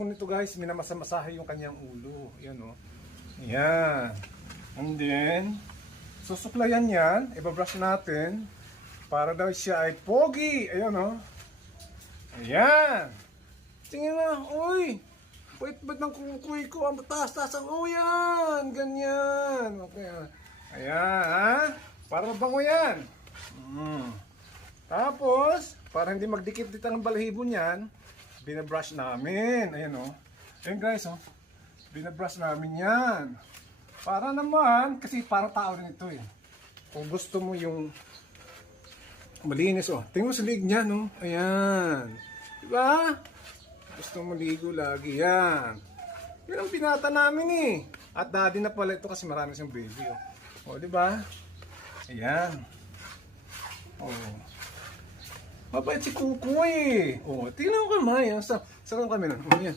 Nito guys, minamasa-masahe yung kanyang ulo. Yan o. Yan. And then, susuklayan yan. Ibabrush natin. Para daw siya ay pogi. Ayan o. Ayan. Tingnan na. Uy. Bait-bait ng kukuy ko. Ang taas-taas ang yan. Ganyan. Okay. Ayan ha. Para mabango yan. Tapos, para hindi magdikit-dikit ang balahibo niyan, binabrush namin. Ayan o. Ayan guys o. Binabrush namin yan. Para naman, kasi para tao rin ito eh. Kung gusto mo yung malinis o. Tingnan mo sa liig niya no. Ayan. Diba? Gusto mo ligo lagi yan. Yan ang pinata namin eh. At daddy na pala ito kasi marami siyang baby o. O diba? Ayan. O. Mabait si Kukoy eh. O, tingnan ko kamay. Saan kami na? O yan.